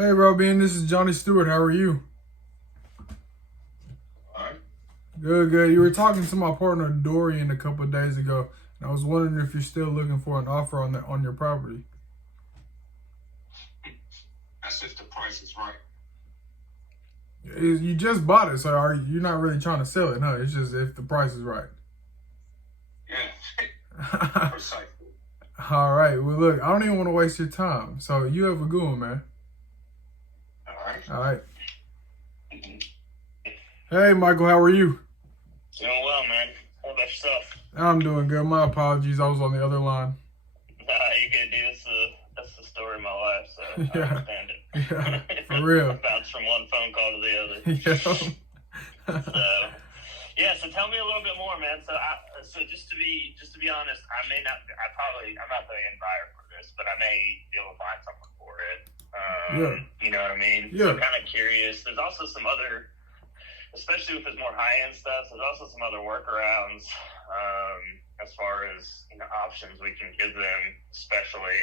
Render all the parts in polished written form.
Hey, Robin, this is Johnny Stewart. How are you? All right. Good, good. You were talking to my partner Dorian a couple of days ago, and I was wondering if you're still looking for an offer on your property. That's if the price is right. You just bought it, so you're not really trying to sell it, huh? It's just if the price is right. Yeah. Precisely. All right. Well, look, I don't even want to waste your time. So you have a good one, man. All right. All right. Hey, Michael, how are you? Doing well, man. How about yourself? I'm doing good. My apologies. I was on the other line. Nah, you good, dude. That's the story of my life, so I Yeah. understand it. Yeah. For real. Bounce from one phone call to the other. Yeah. So tell me a little bit more, man. So just to be honest, I'm not the end buyer for this, but I may be able to find someone for it. Yeah. You know what I mean? Yeah. So I'm kind of curious. There's also some other, especially with this more high-end stuff, there's also some other workarounds as far as options we can give them, especially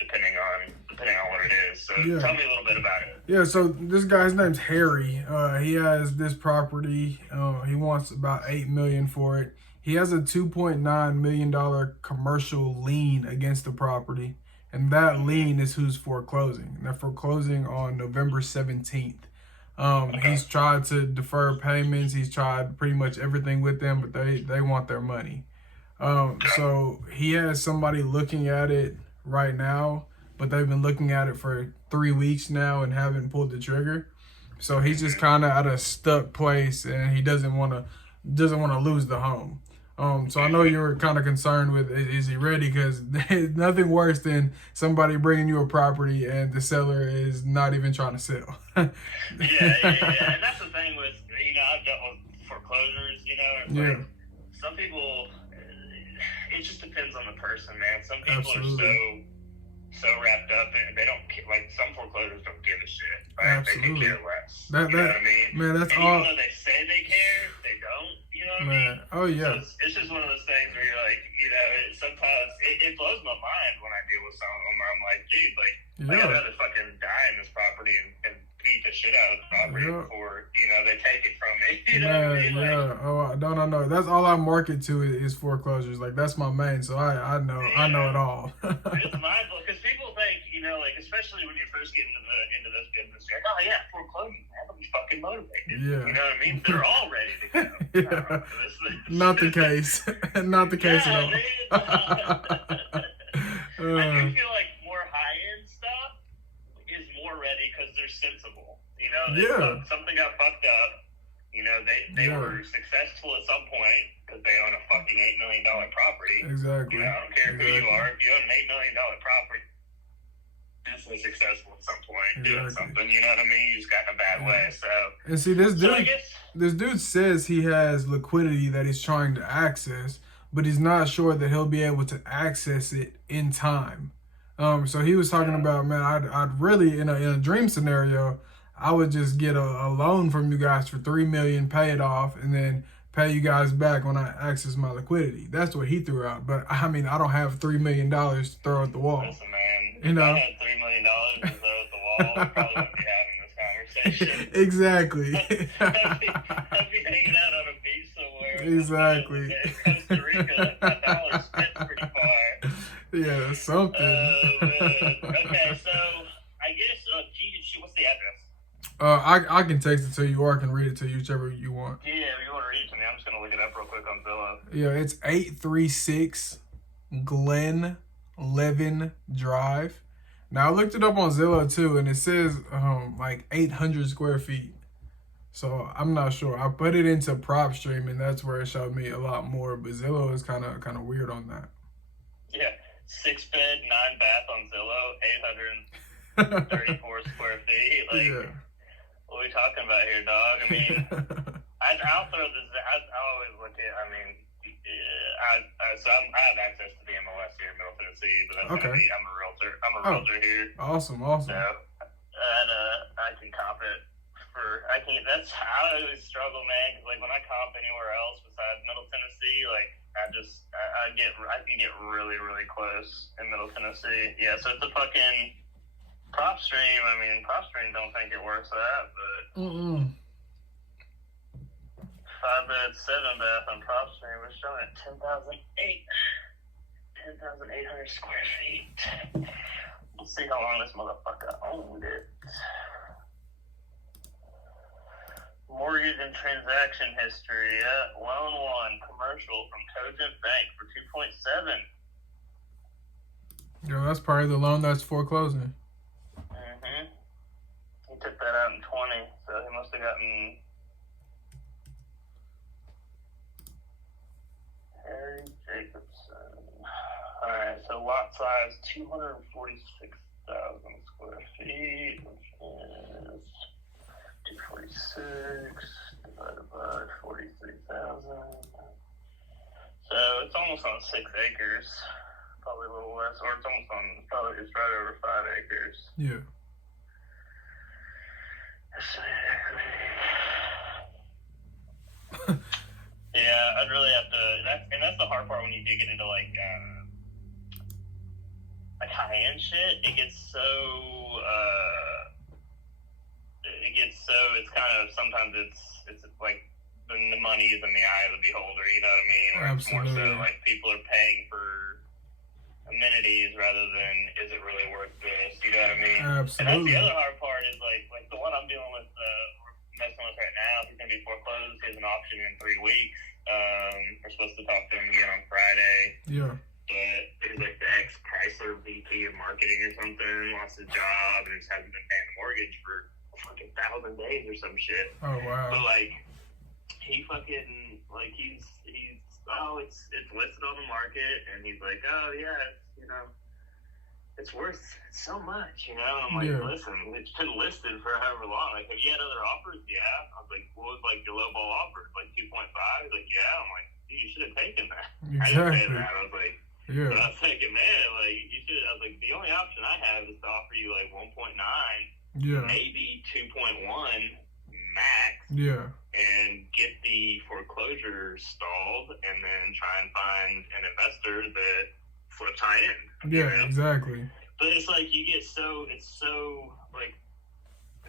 depending on what it is. So Yeah. tell me a little bit about it. Yeah, so this guy's name's Harry. He has this property. He wants about $8 million for it. He has a $2.9 million commercial lien against the property, and that lien is who's foreclosing. They're foreclosing on November 17th. He's tried to defer payments. He's tried pretty much everything with them, but they want their money. So he has somebody looking at it right now, but they've been looking at it for 3 weeks now and haven't pulled the trigger. So he's just kind of at a stuck place, and he doesn't want to lose the home. So I know you were kind of concerned with is he ready? Because there's nothing worse than somebody bringing you a property and the seller is not even trying to sell. Yeah. And that's the thing with I've dealt with foreclosures. It's Yeah. like some people. It just depends on the person, man. Some people Absolutely. are so wrapped up and they don't like. Some foreclosures don't give a shit. Right? Absolutely. They could care less. That you know what I mean? man, that's and all. Even though they say they care, they don't. You know what I Man, mean? oh yeah. So it's just one of those things where you're like, sometimes it blows my mind when I deal with some of them. Where I'm like, dude, I'd rather fucking die in this property and beat the shit out of the property before they take it from me. You know what I mean? Yeah. Oh, no. That's all I market to is foreclosures. Like that's my main. So I know it all. It's mindful because people think especially when you first get into this business, you're like, oh yeah, foreclosure, man, I'll be fucking motivated. Yeah. You know what I mean? They're all ready to go. Yeah. Not the case. Not the case at all. I do feel like more high-end stuff is more ready because they're sensible. Something got fucked up. They were successful at some point because they own a fucking $8 million property. Exactly. I don't care who you are. If you own an $8 million property, definitely successful at some point doing something. You know what I mean? You just got in a bad way. So. And see, this dude says he has liquidity that he's trying to access, but he's not sure that he'll be able to access it in time. So he was talking about, man, I'd really in a dream scenario, I would just get a loan from you guys for $3 million, pay it off, and then pay you guys back when I access my liquidity. That's what he threw out. But I mean, I don't have $3 million to throw at the wall. Listen, man, if I had $3 million to throw at the wall, we probably wouldn't be having this conversation. Exactly. I'd be hanging out on a beach somewhere. Wexactly. Costa Rica, that dollar spent pretty far. Yeah, something. Okay, so I guess what's the address? I can text it to you or I can read it to you, whichever you want. Yeah, if you want to read it to me, I'm just gonna look it up real quick on Zillow. Yeah, it's 836 Glen Levin Drive. Now I looked it up on Zillow too, and it says like 800 square feet. So I'm not sure. I put it into PropStream, and that's where it showed me a lot more. But Zillow is kind of weird on that. Yeah, 6 bed, 9 bath on Zillow, 834 square feet. Yeah. What are we talking about here, dog? I mean, I'll throw this. I always look at. I mean, I have access to the MLS here in Middle Tennessee, but that's gonna be. I'm a realtor. I'm a realtor here. Awesome. So, and I can comp it for. I can't. That's how I always struggle, man. Because when I comp anywhere else besides Middle Tennessee, I can get really, really close in Middle Tennessee. Yeah. So it's a fucking PropStream don't think it works that, but 5-bed, 7-bath on PropStream was showing at 10,800 square feet. Let's see how long this motherfucker owned it. Mortgage and transaction history. Loan 1, commercial from Cogent Bank for 2.7. Yeah, that's probably the loan that's foreclosing. He took that out in 20, so he must have gotten Harry Jacobson. Alright, so lot size 246,000 square feet, which is 246 divided by 43,000. So it's almost on 6 acres. Probably a little less, or it's right over 5 acres. Yeah. Yeah, I'd really have to. That's the hard part when you do get into like high end shit. It gets so. It's kind of sometimes it's like the money is in the eye of the beholder. You know what I mean? Or it's more so like people are paying for amenities rather than is it really worth this? You know what I mean? Absolutely. And that's the other hard part is like the one I'm dealing with, messing with right now. He's gonna be foreclosed. He has an auction in 3 weeks. We're supposed to talk to him again on Friday. Yeah. But he's like the ex-Chrysler VP of marketing or something. Lost his job and just hasn't been paying the mortgage for fucking 1,000 days or some shit. Oh wow. But like he fucking like he's it's listed on the market and he's like, oh yeah, it's worth so much, And I'm like, listen, it's been listed for however long. Like, have you had other offers? Yeah. I was like, what was like your low ball offer? Like 2.5? He's like, yeah. I'm like, dude, you should have taken that. Exactly. I didn't say that. I was like, yeah. But I was thinking, man, like you should. I was like, the only option I have is to offer you like 1.9, yeah, maybe 2.1 max, yeah, and get the foreclosure stalled, and then try and find an investor that flips high end. Yeah, exactly. But it's like you get it's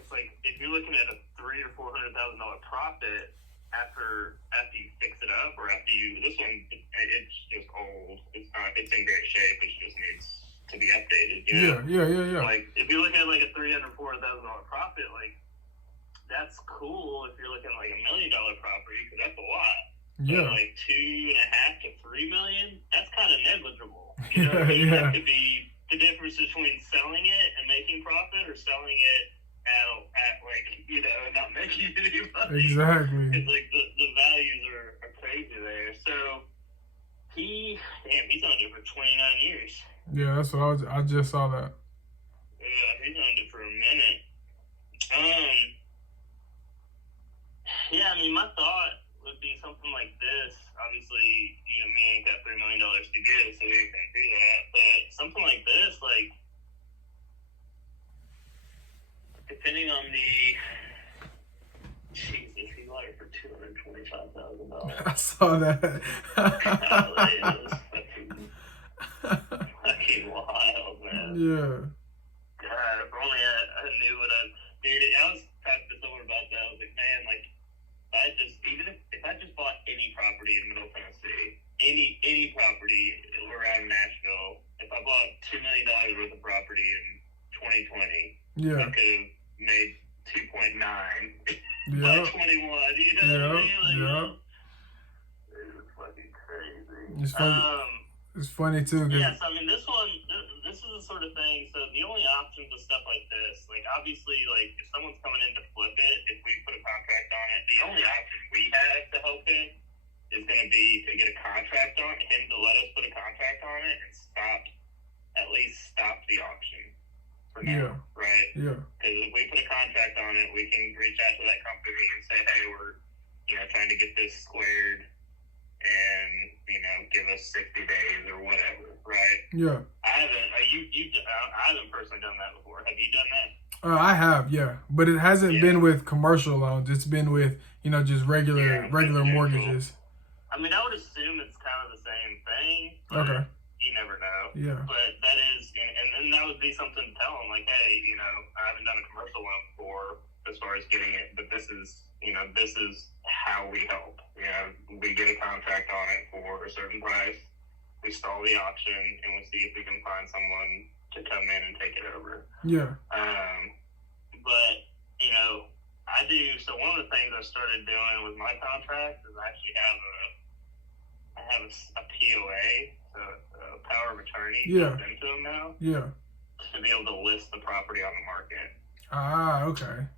like if you're looking at a $300,000 or $400,000 profit after you fix it up, or after this one, it's just old. It's in great shape. It just needs to be updated. Yeah. Like if you're looking at like a $300,000 or $400,000 profit, like that's cool if you're looking at like $1 million property, because that's a lot. Yeah. But like $2.5 to $3 million, that's kind of negligible. You know what I mean? That could be the difference between selling it and making profit, or selling it at like not making any money. Exactly. It's like the values are crazy there. So he's owned it for 29 years. Yeah, that's what I just saw that. Yeah, he's owned it for a minute. Yeah, I mean, my thought would be something like this. Obviously, me ain't got $3 million to give, so we ain't gonna do that. But something like this, like, depending on Jesus, he bought it for $225,000. I saw that. It's fucking wild, man. Yeah. God, if only I knew what dude, I was talking to someone about that. I was like, man, like, if I just bought any property in Middle Tennessee, any property around Nashville, if I bought $2 million worth of property in 2020, yeah, I could have made 2.9 yeah, by 21. You know what I mean? Like, yeah. It's fucking crazy. It's funny. It's funny too. Yes, I mean this is the sort of thing. So the only options with stuff like this, like obviously, like if someone's coming in to flip it, if we put a contract on it, the only option we have to help him is going to be to get a contract on him, to let us put a contract on it and at least stop the auction for now, right? Yeah. Because if we put a contract on it, we can reach out to that company and say, hey, we're trying to get this squared, and give us 60 days or whatever, right? Yeah. I haven't personally done that before. Have you done that? I have, yeah, but it hasn't been with commercial loans. It's been with just regular mortgages. I mean, I would assume it's kind of the same thing. But okay. You never know. Yeah. But that is, and that would be something to tell them. Like, like, hey, I haven't done a commercial loan before as far as getting it, but this is how we help. We get a contract on it for a certain price. We stall the auction and we see if we can find someone to come in and take it over. Yeah. But I do. So one of the things I started doing with my contract is I actually have a POA, so a power of attorney, Yeah. built into them now. Yeah. To be able to list the property on the market. Ah, okay.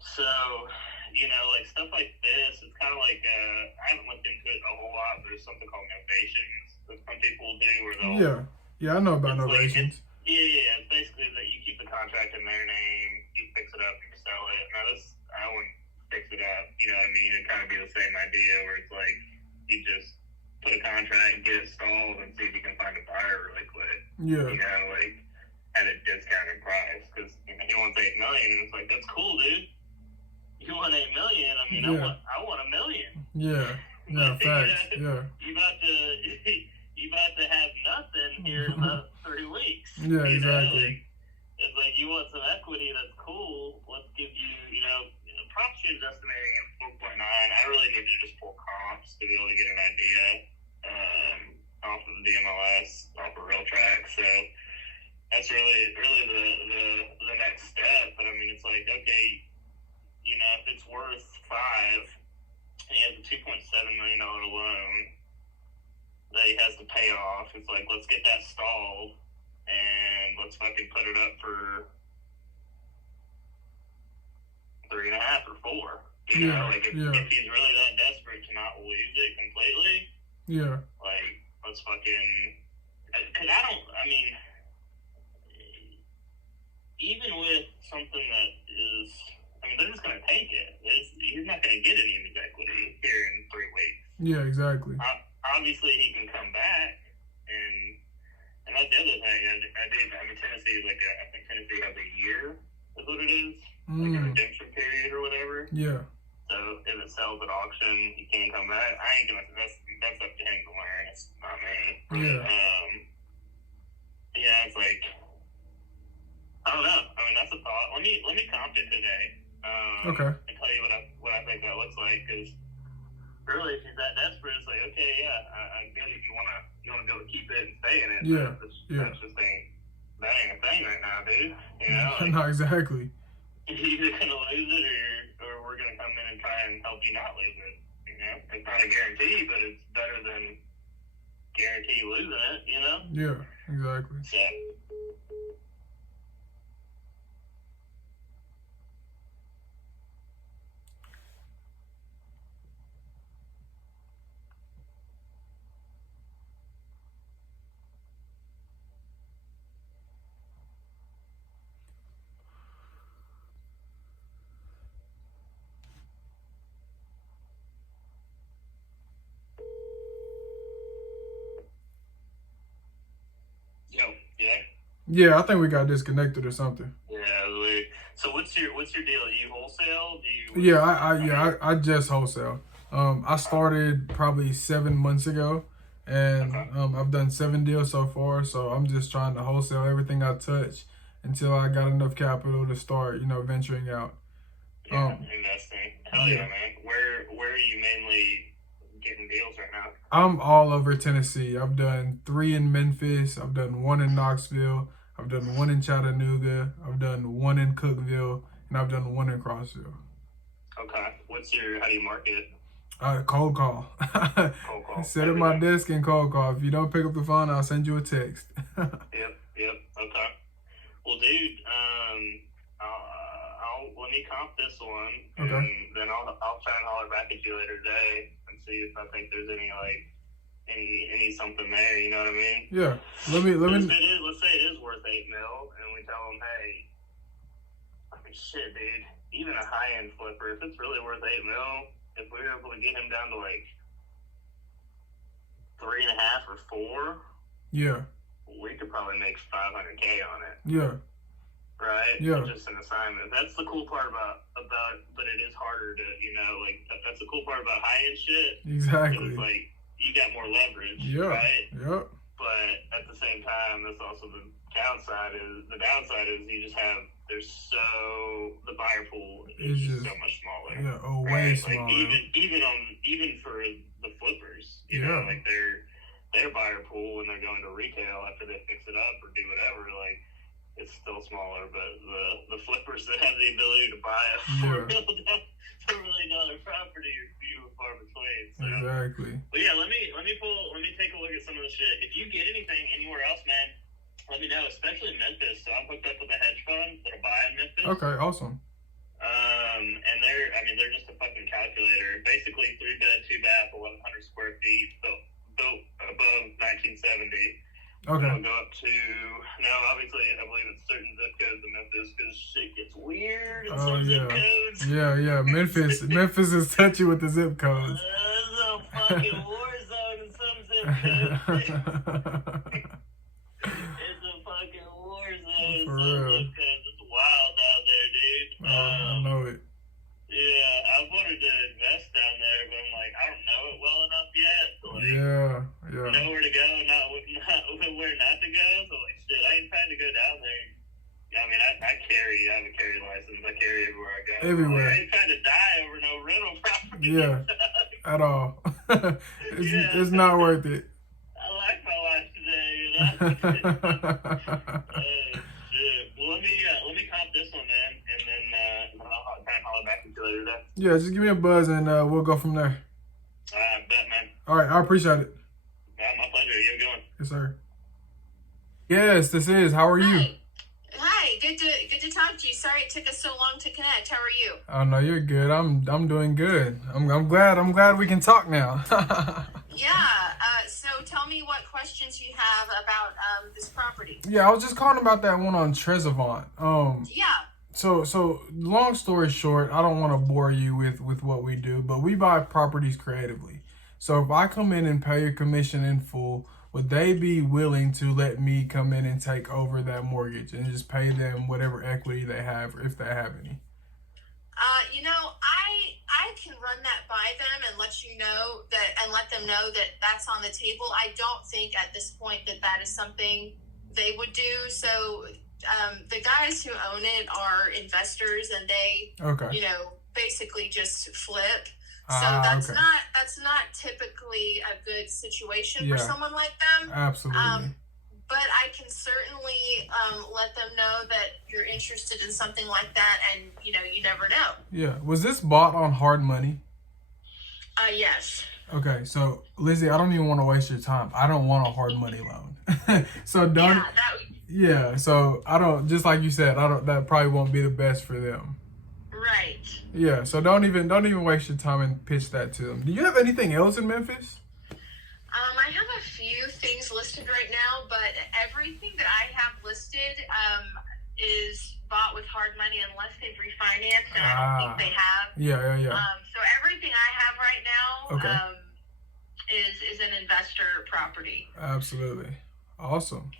So, like stuff like this, it's kind of like, I haven't looked into it a whole lot, but there's something called novations that some people do where they'll... Yeah, I know about it's novations. It's basically that you keep the contract in their name, you fix it up, you sell it. Now I wouldn't fix it up, you know what I mean? It'd kind of be the same idea where it's like, you just put a contract, get it stalled, and see if you can find a buyer really quick. Yeah. Like at a discounted price, because he wants $8 million, and it's like, that's cool, dude. You want $8 million? I mean, Yeah. I want $1 million. Yeah. Yeah. Facts. Yeah. You about to have nothing here in about 3 weeks. Yeah. Exactly. It's like you want some equity. That's cool. Let's give you, prop stream's estimating at 4.9. I really need to just pull comps to be able to get an idea off of the MLS, off of Real Track. So that's really the next step. But I mean, it's like, okay, if it's worth $5 and he has a $2.7 million loan that he has to pay off, it's like, let's get that stalled and let's fucking put it up for 3.5 or 4. If he's really that desperate to not lose it completely, like, let's fucking, because even with something that is, they're just going to take it. He's not going to get any of his equity here in 3 weeks. Yeah, exactly. Obviously, he can come back, and that's the other thing. Tennessee, I think Tennessee has a year, is what it is, like a redemption period or whatever. Yeah. So if it sells at auction, he can't come back. I ain't gonna. That's up to him to learn. It's not me. Yeah. Yeah, it's like, I don't know. That's a thought. Let me comp it today. Okay. And tell you what I think that looks like, because really, if he's that desperate, it's like, okay, yeah, I get it. You wanna be able to keep it and stay in it. Yeah. That's just that ain't a thing right now, dude. No, exactly. You're either gonna lose it or we're gonna come in and try and help you not lose it. It's not a guarantee, but it's better than guarantee losing it. Yeah, exactly. So. Yeah, I think we got disconnected or something. Yeah, so what's your deal? Do you wholesale? I just wholesale. I started probably 7 months ago, and I've done 7 deals so far. So I'm just trying to wholesale everything I touch until I got enough capital to start, venturing out. Investing. Hell yeah, man. Where are you mainly getting deals right now? I'm all over Tennessee. I've done 3 in Memphis. I've done 1 in Knoxville. I've done 1 in Chattanooga. I've done 1 in Cookeville, and I've done 1 in Crossville. Okay. How do you market? Cold call. Cold call. Sit at my desk and cold call. If you don't pick up the phone, I'll send you a text. Yep. Okay. Well, dude, let me comp this one, and then I'll try and holler back at you later today and see if I think there's any something there. You know what I mean? Yeah. Let me. Let's say it is worth $8 million, and we tell them, hey, shit, dude. Even a high end flipper, if it's really worth $8 million, if we were able to get him down to like 3.5 or 4, we could probably make $500K on it. Yeah. Right? Yeah. Just an assignment. That's the cool part about but it is harder to, that's the cool part about high-end shit. Exactly. It's like, you got more leverage, Yeah. right? Yep. But at the same time, that's also the The downside is you just have the buyer pool is It's just just so much smaller. yeah, oh, way Right? smaller. Like even for the flippers, you Yeah. know, like their buyer pool when they're going to retail after they fix it up or do whatever, like it's still smaller. But the flippers that have the ability to buy a $4 million property are few and far between. So. Exactly. But yeah, let me take a look at some of the shit. If you get anything anywhere else, man, let me know, especially Memphis. So I'm hooked up with a hedge fund that'll buy in Memphis. Okay, awesome. And they're just a fucking calculator. Basically, 3-bed, 2-bath, 1,100 square feet, built above 1970. Okay. It'll go up to obviously, I believe it's certain zip codes in Memphis because shit gets weird in some zip codes. Yeah. Memphis is touchy with the zip codes. It's a fucking war zone in some zip codes. It's a fucking war zone. For real. It's wild out there, dude. I know it. Yeah, I've wanted to invest down there, but I'm like, I don't know it well enough yet. So like, Yeah. know where to go, not where not to go. So like, shit, I ain't trying to go down there. I mean, I have a carry license. I carry everywhere I go. Everywhere. Like, I ain't trying to die over no rental property. Yeah. At all. It's not worth it. I like my life today, you know. Shit. Well, let me cop this one, man, and then I'll try and holler back at you later. Then. Yeah, just give me a buzz and we'll go from there. Bet, man. All right, I appreciate it. My pleasure. You have a good one. Yes, sir. Yes, this is. How are you? Hi. Good to talk to you. Sorry it took us so long to connect. How are you? Oh no, you're good. I'm doing good. I'm glad we can talk now. Yeah. So tell me what questions you have about this property. Yeah, I was just calling about that one on Trezevant. Yeah. So long story short, I don't want to bore you with what we do, but we buy properties creatively. So if I come in and pay your commission in full, would they be willing to let me come in and take over that mortgage and just pay them whatever equity they have, if they have any? I can run that by them and let them know that that's on the table. I don't think at this point that is something they would do. So the guys who own it are investors, and they, basically just flip. So that's not typically a good situation for someone like them. Absolutely. But I can certainly let them know that you're interested in something like that, and you never know. Yeah. Was this bought on hard money? Yes. Okay, so Lizzie, I don't even want to waste your time. I don't want a hard money loan. So don't. Yeah. So I don't. Just like you said, I don't. That probably won't be the best for them. Right. Yeah. So don't even waste your time and pitch that to them. Do you have anything else in Memphis? I have a few things listed right now, but everything that I have listed is bought with hard money unless they've refinanced, and I don't think they have. Yeah. So everything I have right now is an investor property. Absolutely. Awesome.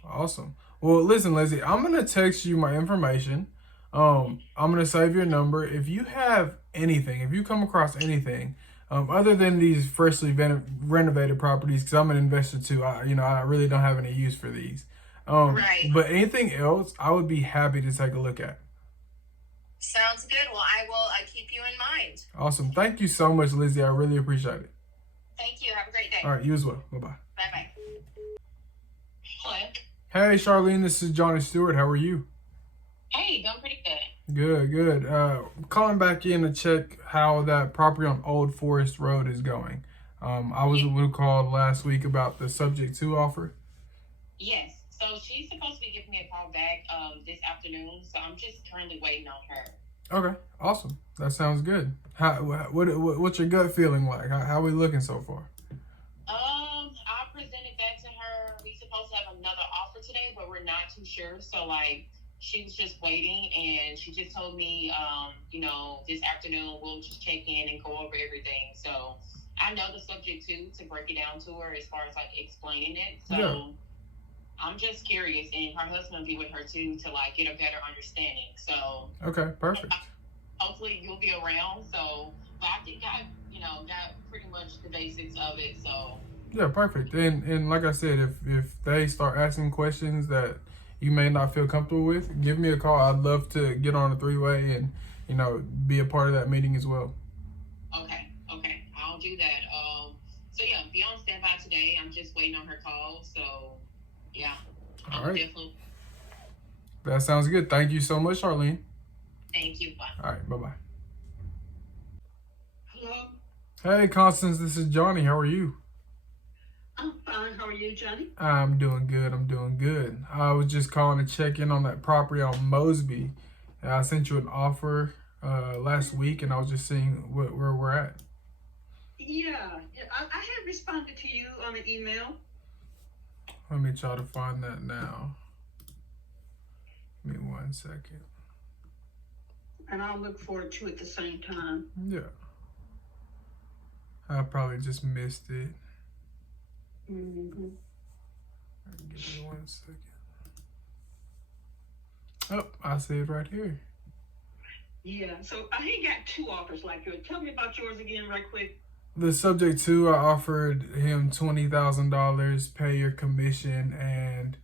Well, listen, Lizzie, I'm going to text you my information. I'm going to save your number. If you have anything, if you come across anything, other than these freshly renovated properties, because I'm an investor too, I really don't have any use for these. Right. But anything else, I would be happy to take a look at. Sounds good. Well, I will keep you in mind. Awesome. Thank you so much, Lizzie. I really appreciate it. Thank you. Have a great day. All right, you as well. Bye-bye. Bye-bye. Hello. Hey, Charlene, this is Johnny Stewart. How are you? Hey, doing pretty good. Good. Calling back in to check how that property on Old Forest Road is going. I was the one who called last week about the subject to offer. Yes. So she's supposed to be giving me a call back this afternoon. So I'm just currently waiting on her. Okay, awesome. That sounds good. What's your gut feeling like? How are we looking so far? I presented that to her. We supposed to have another offer today, but we're not too sure. So she was just waiting, and she just told me, this afternoon we'll just check in and go over everything. So I know the subject too, to break it down to her as far as explaining it. So I'm just curious, and her husband will be with her too to get a better understanding. So okay, perfect. Hopefully you'll be around. So, but I think I got pretty much the basics of it. So yeah, perfect. And like I said, if they start asking questions that you may not feel comfortable with, give me a call. I'd love to get on a three-way and, be a part of that meeting as well. Okay, I'll do that. So yeah, be on standby today. I'm just waiting on her call. So yeah, All I'm right. definitely. That sounds good. Thank you so much, Charlene. Thank you. Bye. All right, bye-bye. Hello, Hey, Constance, this is Johnny. How are you? I'm fine. How are you, Johnny? I'm doing good. I was just calling to check in on that property on Mosby. I sent you an offer last week, and I was just seeing where we're at. Yeah, I had responded to you on an email. Let me try to find that now. Give me 1 second. And I'll look forward to it at the same time. Yeah. I probably just missed it. Mm-hmm. Give me 1 second. Oh, I see it right here. Yeah, so I ain't got two offers like yours. Tell me about yours again right quick. The subject to, I offered him $20,000, pay your commission, and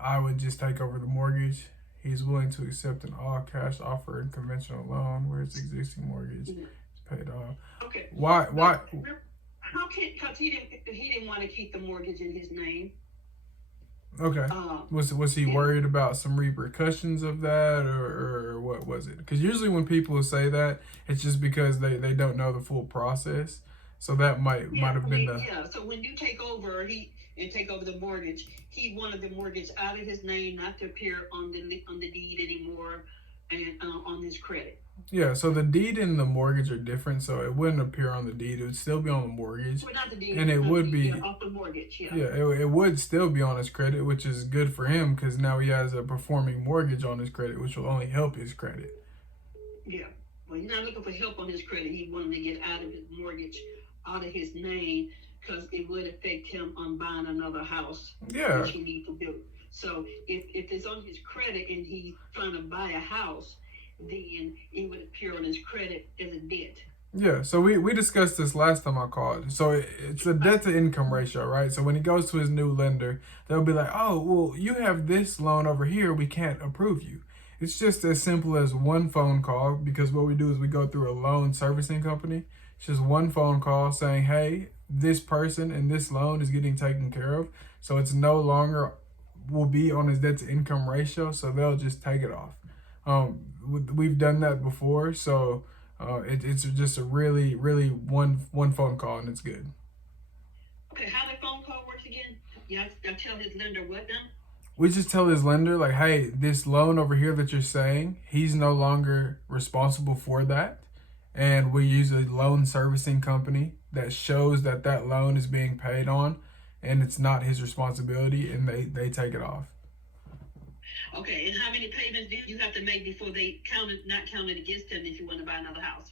I would just take over the mortgage. He's willing to accept an all-cash offer and conventional loan where his existing mortgage is paid off. Okay. Why? How can? Because he didn't want to keep the mortgage in his name. Okay. Was he worried about some repercussions of that, or what was it? Because usually when people say that, it's just because they don't know the full process. So that might have been the. Yeah. So when you take over, take over the mortgage, he wanted the mortgage out of his name, not to appear on the deed anymore, and on his credit. Yeah, so the deed and the mortgage are different, so it wouldn't appear on the deed. It would still be on the mortgage. Well, not the deed, and it would be off the mortgage, yeah. Yeah, it would still be on his credit, which is good for him because now he has a performing mortgage on his credit, which will only help his credit. Yeah, well, he's not looking for help on his credit. He wanted to get out of his mortgage, out of his name, because it would affect him on buying another house. Yeah. Which he needs to do. So if it's on his credit and he's trying to buy a house, then it would appear on his credit as a debt. Yeah, so we discussed this last time I called. So it's a debt to income ratio, right? So when he goes to his new lender, they'll be like, oh, well, you have this loan over here. We can't approve you. It's just as simple as one phone call, because what we do is we go through a loan servicing company. It's just one phone call saying, hey, this person and this loan is getting taken care of. So it's no longer will be on his debt to income ratio. So they'll just take it off. We've done that before, so it's just a really one phone call and it's good. Okay, how the phone call works again? Yeah, I tell his lender what now? We just tell his lender, like, hey, this loan over here that you're saying, he's no longer responsible for that, and we use a loan servicing company that shows that loan is being paid on, and it's not his responsibility, and they take it off. Okay, and how many payments do you have to make before they not counted against him if you want to buy another house?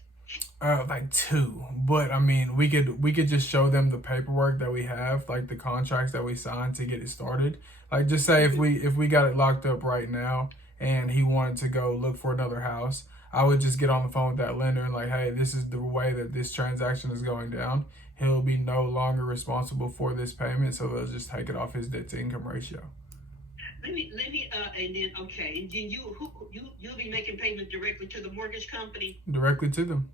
Like 2, but I mean, we could just show them the paperwork that we have, like the contracts that we signed to get it started. Like, just say if we got it locked up right now and he wanted to go look for another house, I would just get on the phone with that lender and like, hey, this is the way that this transaction is going down. He'll be no longer responsible for this payment, so they'll just take it off his debt to income ratio. Let me, and then okay, and then you'll be making payments directly to the mortgage company. Directly to them.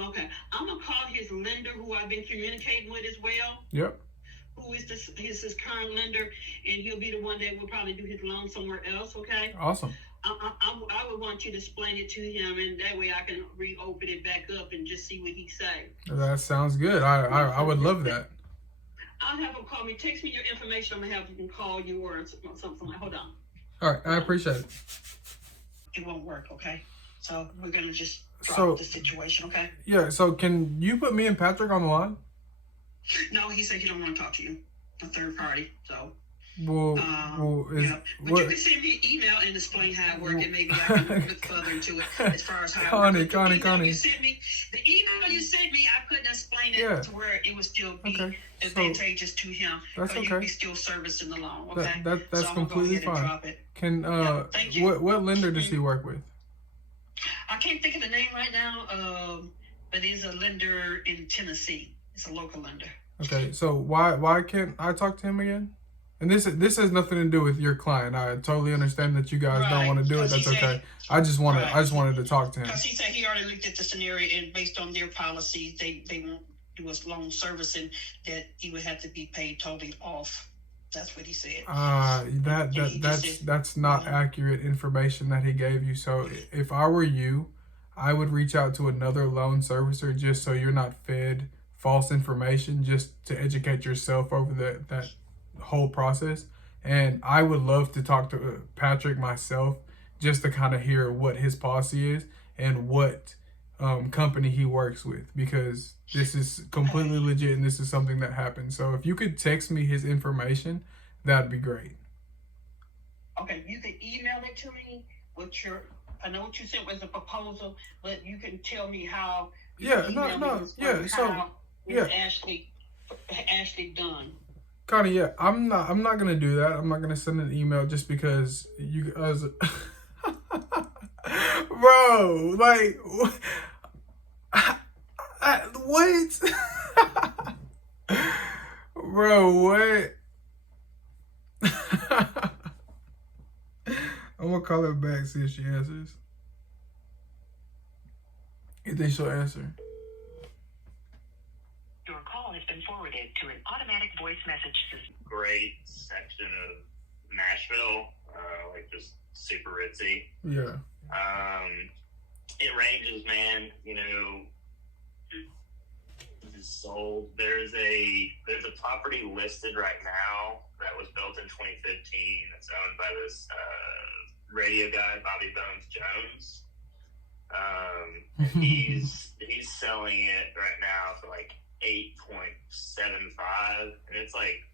Okay, I'm gonna call his lender, who I've been communicating with as well. Yep. Who is his current lender, and he'll be the one that will probably do his loan somewhere else. Okay. Awesome. I would want you to explain it to him, and that way I can reopen it back up and just see what he say. That sounds good. I would love that. I'll have him call me. Text me your information. I'm gonna have him call you or something like. Hold on. All right, I appreciate it. It won't work. Okay. So we're gonna just drop the situation. Okay. Yeah. So can you put me and Patrick on the line? No, he said he don't want to talk to you. A third party. So. Well, yeah. But you can send me an email and explain how it works, and maybe I can look further into it as far as how it works. Connie. The email you sent me, I couldn't explain it to where it would still be advantageous to him. That's okay. You'd be still servicing the loan. Okay. That's so completely fine. Can what lender does he work with? I can't think of the name right now. But it's a lender in Tennessee. It's a local lender. Okay, so why can't I talk to him again? And this has nothing to do with your client. I totally understand that you guys don't want to do it. That's okay. I just wanted to talk to him. Because he said he already looked at the scenario, and based on their policy, they won't do us loan servicing, that he would have to be paid totally off. That's what he said. That's not accurate information that he gave you. So if I were you, I would reach out to another loan servicer just so you're not fed false information, just to educate yourself over that whole process. And I would love to talk to Patrick myself just to kind of hear what his policy is and what company he works with, because this is completely legit and this is something that happened. So if you could text me his information, that'd be great. Okay, you can email it to me with your, I know what you said was a proposal, but you can tell me how. Ashley done. Connie, yeah, I'm not gonna do that. I'm not gonna send an email just because you guys, bro. Like, what? Bro, what? I'm gonna call her back, see if she answers. You think she'll answer? Your call has been forwarded to an automatic voice message system. Great section of Nashville, like just super ritzy. Yeah. It ranges, man. You know, it's sold. There's a property listed right now that was built in 2015. That's owned by this radio guy, Bobby Bones Jones. He's selling it right now for like 8.75, and it's like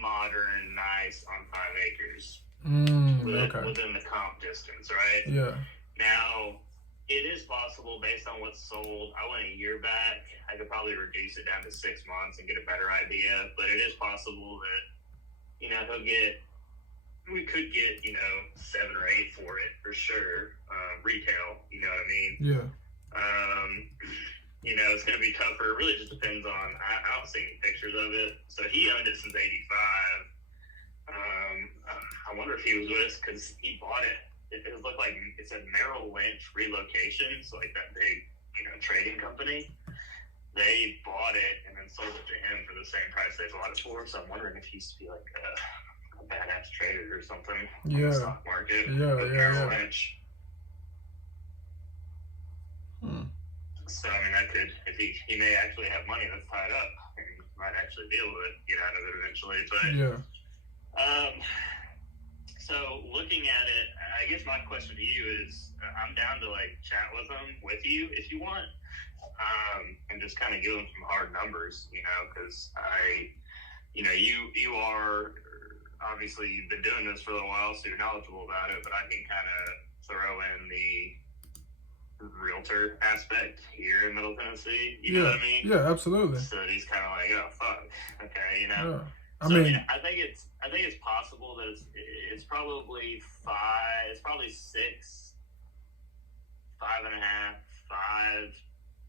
modern, nice on 5 acres. Within the comp distance, right? Yeah. Now, it is possible based on what's sold. I went a year back. I could probably reduce it down to 6 months and get a better idea. But it is possible that, you know, we could get, you know, 7 or 8 for it for sure. Retail, you know what I mean? Yeah. You know, it's going to be tougher. It really just depends on, I don't see any pictures of it. So he owned it since 85. I wonder if he was with us because he bought it. It looked like it said Merrill Lynch Relocation, so like that big, you know, trading company. They bought it and then sold it to him for the same price they bought it for. So I'm wondering if he used to be like a badass trader or something on the stock market. Merrill Lynch. So I mean, that could, if he may actually have money that's tied up, and he might actually be able to get out of it eventually. But so looking at it, I guess my question to you is, I'm down to like chat with you if you want, and just kind of give them some hard numbers, you know, because you are obviously you've been doing this for a while, so you're knowledgeable about it. But I can kind of throw in the realtor aspect here in Middle Tennessee. You know what I mean? Yeah, absolutely. So he's kind of like, oh fuck, okay, you know. Yeah. I mean, I think it's possible that it's probably 5. It's probably 6, 5.5, 5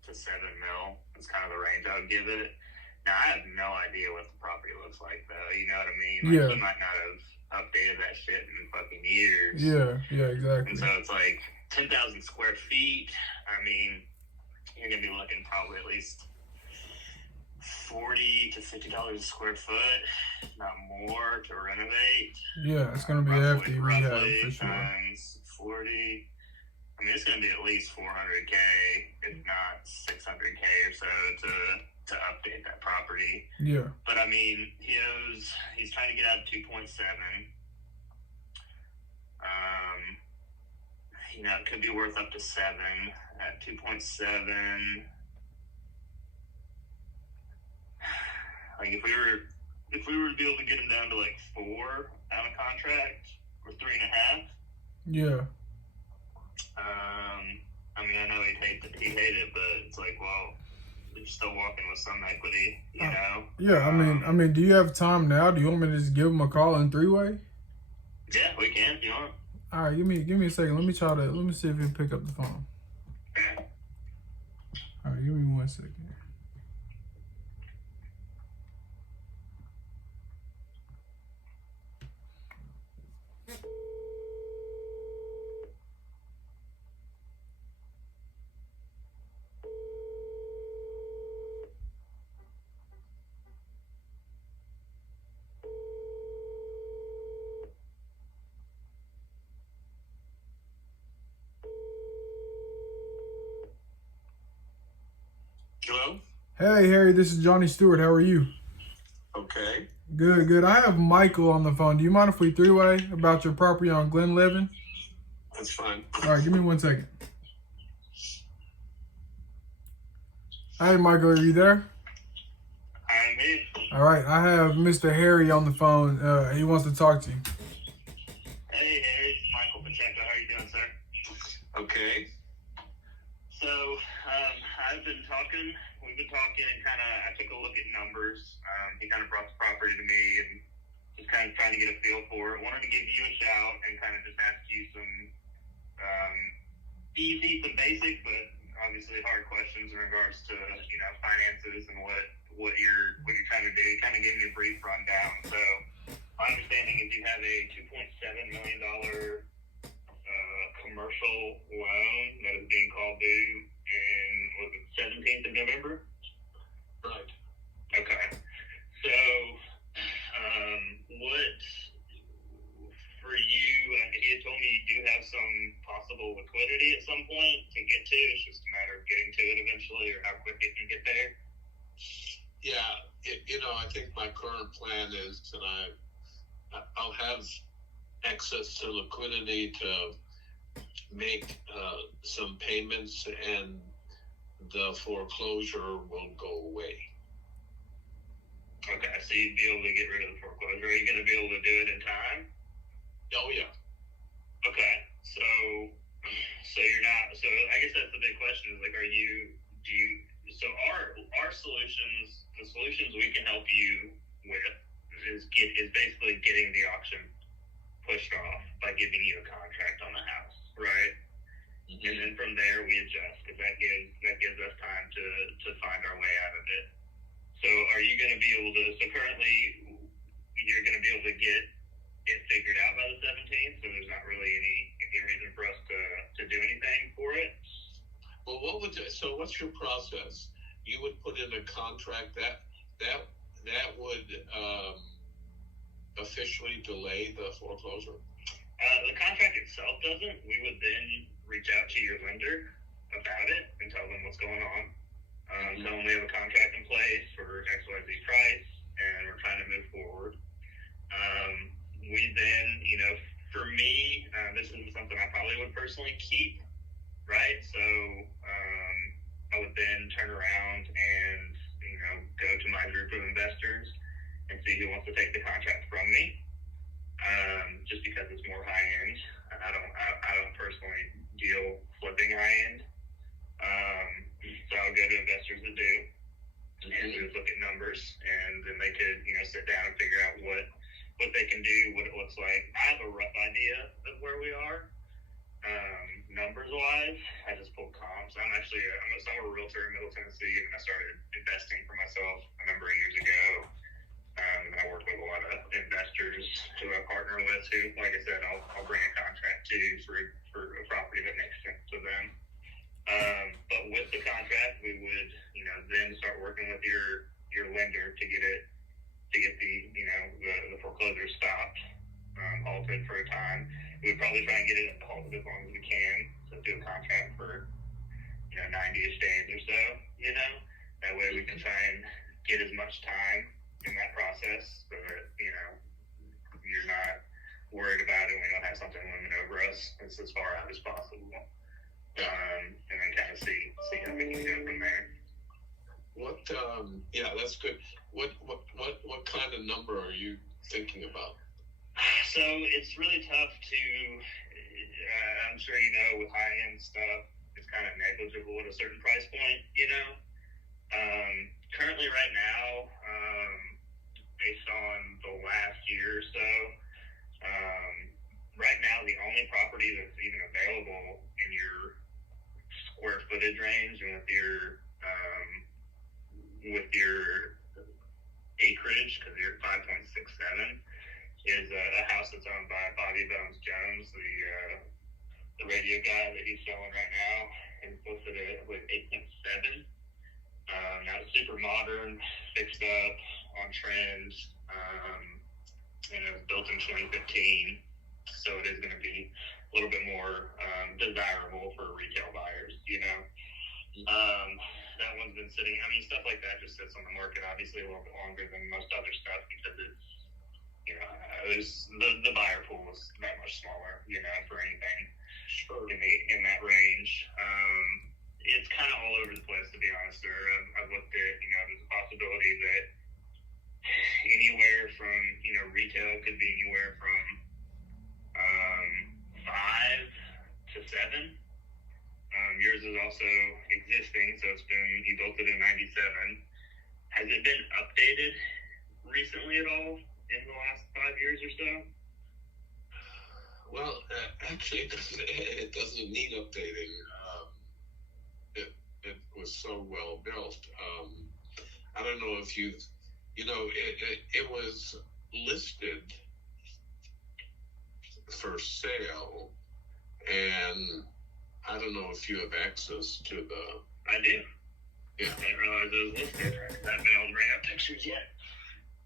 to 7 mil. That's kind of the range I would give it. Now I have no idea what the property looks like, though. You know what I mean? Like, he might not have updated that shit in fucking years. Yeah, exactly. And so it's like 10,000 square feet. I mean, you're gonna be looking probably at least $40 to $50 a square foot, if not more, to renovate. Yeah, it's gonna be hefty rehab for sure. Times 40. I mean, it's gonna be at least $400K, if not $600K or so, to update that property. Yeah. But I mean, he's trying to get out of 2.7. You know, it could be worth up to 7 at 2.7. Like if we were to be able to get him down to like 4 on a contract or 3.5. Yeah. I mean, I know he'd hate it, but it's like, well, you're still walking with some equity, you know. Yeah, I mean, do you have time now? Do you want me to just give him a call in 3-way? Yeah, we can if you want. All right, give me a second. Let me see if he'll pick up the phone. All right, give me 1 second. Hey, Harry, this is Johnny Stewart. How are you? Okay. Good, good. I have Michael on the phone. Do you mind if we three-way about your property on Glenlevin? That's fine. All right, give me 1 second. Hey, Michael, are you there? I'm here. All right, I have Mr. Harry on the phone. He wants to talk to you. Hey, Harry. Michael Pacheco. How are you doing, sir? Okay. So, we've been talking and I took a look at numbers. He kind of brought the property to me and just kind of trying to get a feel for it. Wanted to give you a shout and kind of just ask you some some basic, but obviously hard questions in regards to, finances and what you're trying to do. He kind of gave me a brief rundown. So, my understanding is you have a $2.7 million commercial loan that is being called due in, was it 17th of November? Right. Okay. So, what for you? He had told me you do have some possible liquidity at some point to get to. It's just a matter of getting to it eventually, or how quick you can get there. Yeah, I think my current plan is that I'll have access to liquidity to make some payments, and the foreclosure will go away. Okay, so you'd be able to get rid of the foreclosure. Are you going to be able to do it in time? Oh yeah. Okay, so you're not. So I guess that's the big question: is like, So our solutions, the solutions we can help you with, is basically getting the auction pushed off by giving you a contract on the house, right? Mm-hmm. And then from there we adjust, because that gives us time to find our way out of it. So are you going to be able to? So currently you're going to be able to get it figured out by the 17th. So there's not really any reason for us to do anything for it. Well, what's your process? You would put in a contract that would officially delay the foreclosure? The contract itself doesn't. We would then reach out to your lender about it and tell them what's going on. Tell them we have a contract in place for XYZ price and we're trying to move forward. We then, for me, this is something I probably would personally keep, right? So I would then turn around and, go to my group of investors and see who wants to take the contract from me. Just because it's more high end. I don't personally deal flipping high end. So I'll go to investors that do, and we would look at numbers, and then they could, sit down and figure out what they can do, what it looks like. I have a rough idea of where we are, numbers wise. I just pulled comps. I'm a realtor in Middle Tennessee, and I started investing for myself a number of years ago. And I work with a lot of investors who I partner with, who, like I said, I'll bring a contract to for a property that makes sense to them. But with the contract, we would, then start working with your lender to get the foreclosure stopped, halted for a time. We would probably try and get it halted as long as we can. So do a contract for 90-ish days or so. That way we can try and get as much time in that process so that you're not worried about it and we don't have something looming over us. It's as far out as possible. And then kind of see how we can go from there. That's good. What kind of number are you thinking about? So it's really tough to, I'm sure with high-end stuff, it's kind of negligible at a certain price point, Currently right now, based on the last year or so, right now the only property that's even available in your square footage range and with your acreage, because you're at 5.67, is a house that's owned by Bobby Bones Jones, the radio guy that he's selling right now, and it's listed at 8.7. Now it's super modern, fixed up, on trend, and it was built in 2015, so it is going to be a little bit more desirable for retail buyers, that one's been sitting. I mean, stuff like that just sits on the market obviously a little bit longer than most other stuff because it's, there's the buyer pool is that much smaller, for anything in that range. It's kind of all over the place, to be honest, sir. I've looked at, there's a possibility that anywhere from, retail could be anywhere from 5 to 7. Yours is also existing, so you built it in 97. Has it been updated recently at all in the last 5 years or so? Well, actually, it doesn't need updating. It was so well built. I don't know if it was listed for sale, and I don't know if you have access to the. I do. Yeah. I didn't realize it was listed. I haven't been able to bring up pictures yet.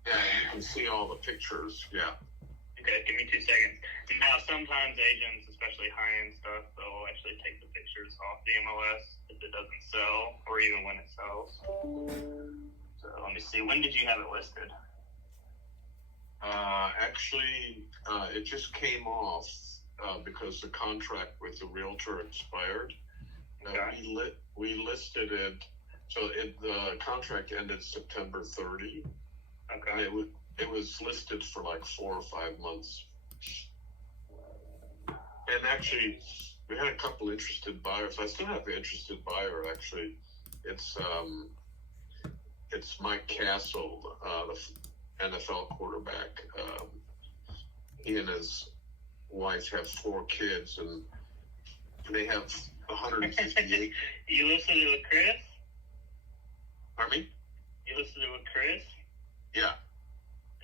Yeah, you can see all the pictures. Yeah. Okay, give me 2 seconds. Now, sometimes agents, especially high-end stuff, they'll actually take the pictures off the MLS if it doesn't sell, or even when it sells. So let me see. When did you have it listed? Actually, it just came off because the contract with the realtor expired. Okay. We listed it, so the contract ended September 30. Okay. And it was listed for like 4 or 5 months. And actually, we had a couple interested buyers. I still have the interested buyer. Actually, it's Mike Castle, the NFL quarterback. He and his wife have 4 kids, and they have 158. You listed it with Chris? Pardon me? You listed it with Chris? Yeah.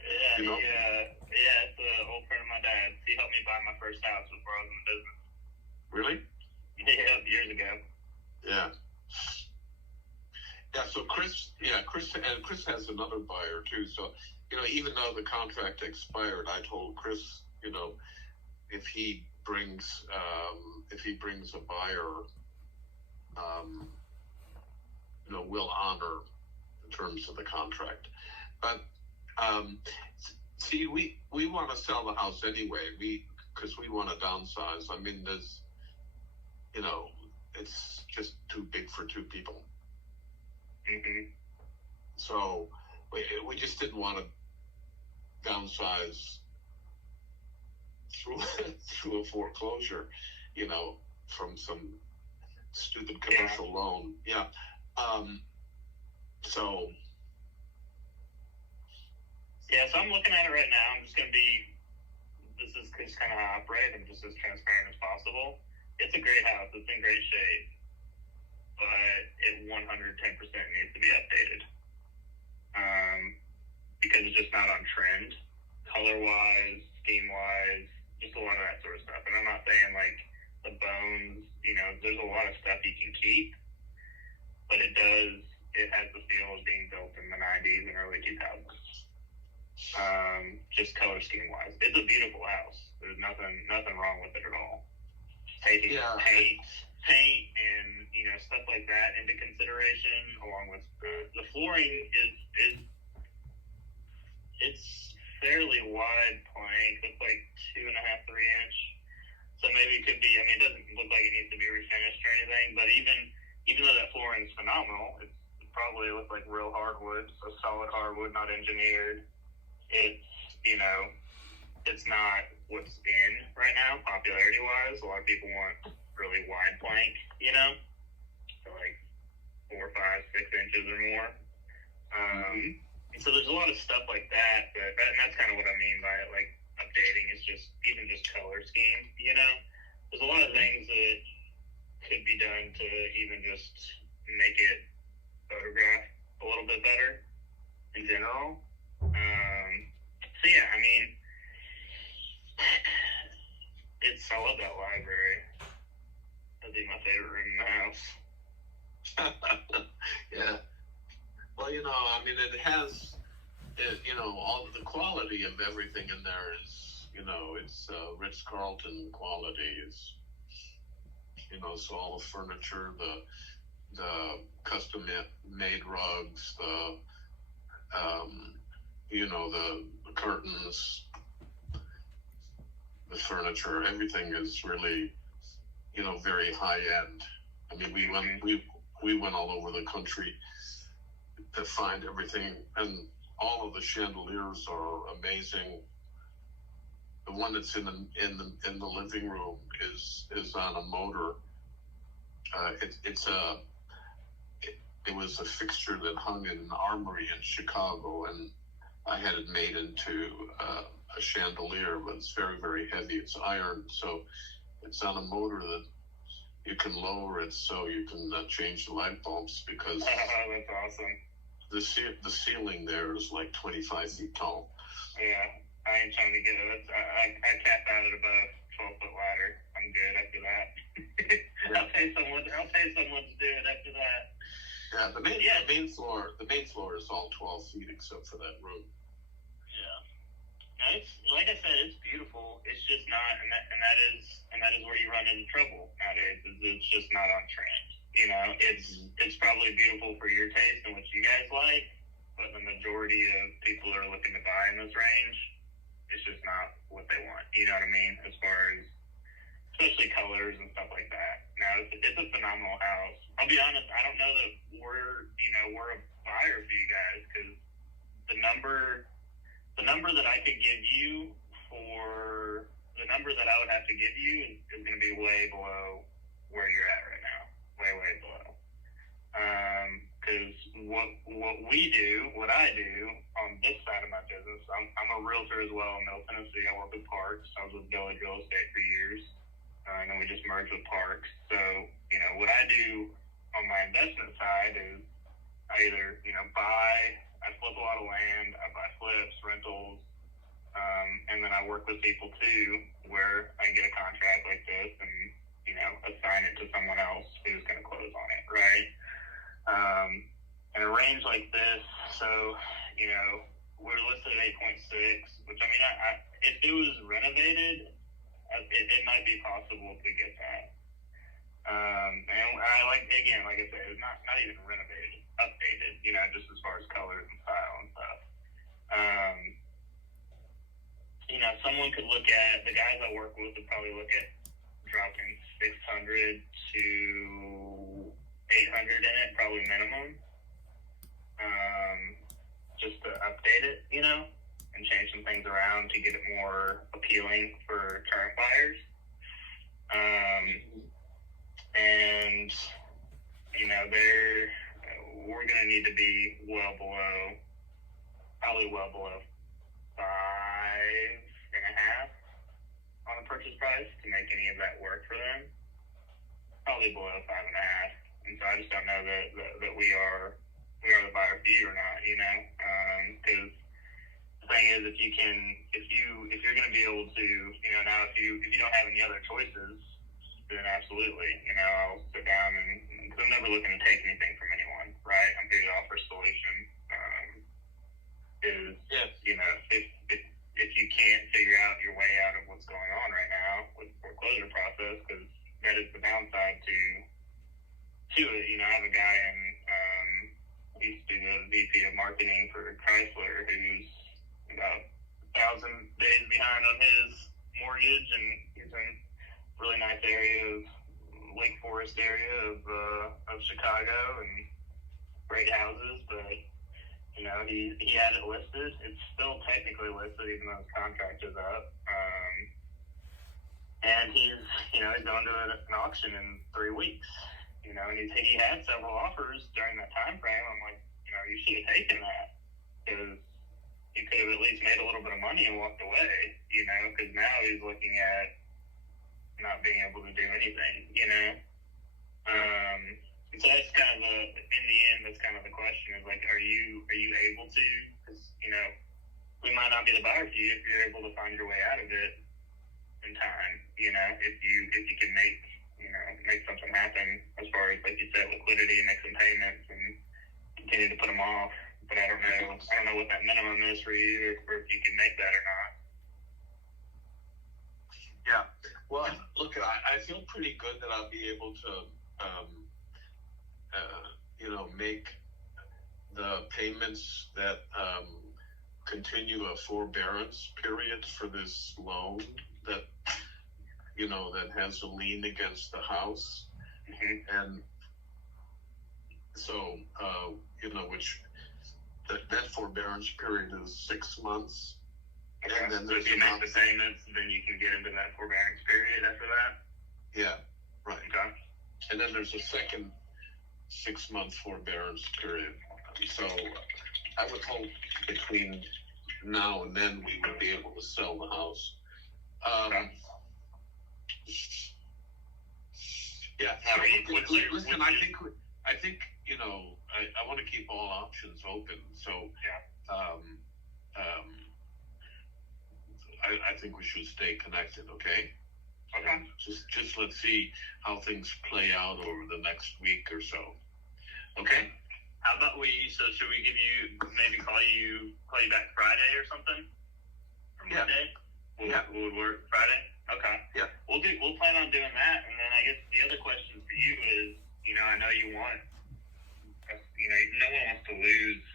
Yeah, You know? yeah, it's an old friend of my dad's. He helped me buy my first house before I was in the business. Really? Yeah, years ago. Yeah. Yeah, so Chris has another buyer too. So, even though the contract expired, I told Chris, if he brings a buyer, we'll honor the terms of the contract. But see, we want to sell the house anyway. Because we want to downsize. I mean, there's, it's just too big for 2 people. Mm-hmm. So we just didn't want to downsize through a foreclosure, from some stupid commercial loan. Yeah. So. Yeah, so I'm looking at it right now. I'm just going to this is just kind of how I operate. I'm just as transparent as possible. It's a great house. It's in great shape. But it 110% needs to be updated. Because it's just not on trend. Color-wise, scheme-wise, just a lot of that sort of stuff. And I'm not saying, like, the bones, there's a lot of stuff you can keep. But it has the feel of being built in the 90s and early 2000s. Just color scheme wise, it's a beautiful house. There's nothing wrong with it at all. Taking paint and stuff like that into consideration, along with the flooring is it's fairly wide plank. It's like 2.5, 3 inch. So maybe it could be. I mean, it doesn't look like it needs to be refinished or anything. But even though that flooring is phenomenal, it probably looks like real hardwood, so solid hardwood, not engineered. It's not what's in right now, popularity wise. A lot of people want really wide plank, so like 4, 5, 6 inches or more. And so there's a lot of stuff like that, and that's kind of what I mean by it, like updating is just color scheme, There's a lot of things that could be done to even just make it photograph a little bit better in general. So yeah, I mean, I love that library. That'd be my favorite room in the house. Yeah. Well, I mean, it has, all the quality of everything in there is, it's Ritz-Carlton quality. It's, so all the furniture, the custom made rugs, the the curtains, the furniture, everything is really, very high end. I mean, we went all over the country to find everything, and all of the chandeliers are amazing. The one that's in the living room is on a motor. It was a fixture that hung in an armory in Chicago, and I had it made into a chandelier, but it's very, very heavy. It's iron, so it's on a motor that you can lower it so you can change the light bulbs, because that's awesome. The ceiling there is like 25 feet tall. Yeah, I ain't trying to get it. I cap out at about 12-foot ladder. I'm good after that. I'll pay someone to do it after that. Yeah, the main floor is all 12 feet except for that room. Yeah. No, it's like I said, it's beautiful. It's just not, and that is where you run into trouble nowadays. Is it's just not on trend. It's probably beautiful for your taste and what you guys like, but the majority of people that are looking to buy in this range, it's just not what they want. You know what I mean? As far as especially colors and stuff like that. Now, it's a phenomenal house. I'll be honest, I don't know that we're a buyer for you guys, because the number that I could give you for the number that I would have to give you is going to be way below where you're at right now. Way, way below. Because what I do on this side of my business, I'm a realtor as well in Middle Tennessee. I work with Parks. I was with Village Real Estate for years. And then we just merged with Parks. So, what I do on my investment side is I either, I flip a lot of land, I buy flips, rentals, and then I work with people too, where I get a contract like this and, assign it to someone else who's going to close on it, right? And a range like this, so, we're listed at 8.6, which, if it was renovated, it might be possible to get that. And I like I said, it's not even renovated, updated, just as far as colors and style and stuff. Someone could look at, the guys I work with would probably look at dropping 600 to 800 in it, probably minimum. Just to update it, and change some things around to get it more appealing for current buyers. And we're going to need to be probably well below 5.5 on the purchase price to make any of that work for them. Probably below 5.5. And so I just don't know that we are the buyer for you or not, because the thing is, if you're going to be able to, now if you don't have any other choices, then absolutely, I'll sit down and cause I'm never looking to take anything from anyone, right? I'm here to offer a solution. If you can't figure out your way out of what's going on right now with the foreclosure process, because that is the downside to it. I have a guy he used to be the VP of marketing for Chrysler, who's about 1,000 days behind on his mortgage, and he's in a really nice area of Lake Forest area of Chicago, and great houses, but he had it listed. It's still technically listed, even though his contract is up. And he's going to an auction in 3 weeks. And he had several offers during that time frame. I'm like, you should have taken that, because you could have at least made a little bit of money and walked away, because now he's looking at not being able to do anything, And so that's kind of in the end, that's kind of the question is like, are you able to, because, we might not be the buyer for you if you're able to find your way out of it in time, if you can make something happen as far as, like you said, liquidity, make some payments and continue to put them off. But I don't know what that minimum is for you, or if you can make that or not. Yeah. Well, look, I feel pretty good that I'll be able to make the payments that continue a forbearance period for this loan that that has a lien against the house, and so which that forbearance period is 6 months. Okay. And then so if you make the payments, then you can get into that forbearance period after that? Yeah, right. Okay. And then there's a second 6-month forbearance period. So I would hope between now and then we would be able to sell the house. Yeah. Listen, I think I want to keep all options open. So I think we should stay connected. Okay. Okay. Just let's see how things play out over the next week or so. Okay. How about should we give you, maybe call you back Friday or something? Or Monday? Will it work Friday? Okay. Yeah. We'll plan on doing that, and then I guess the other question for you is, I know you want, no one wants to lose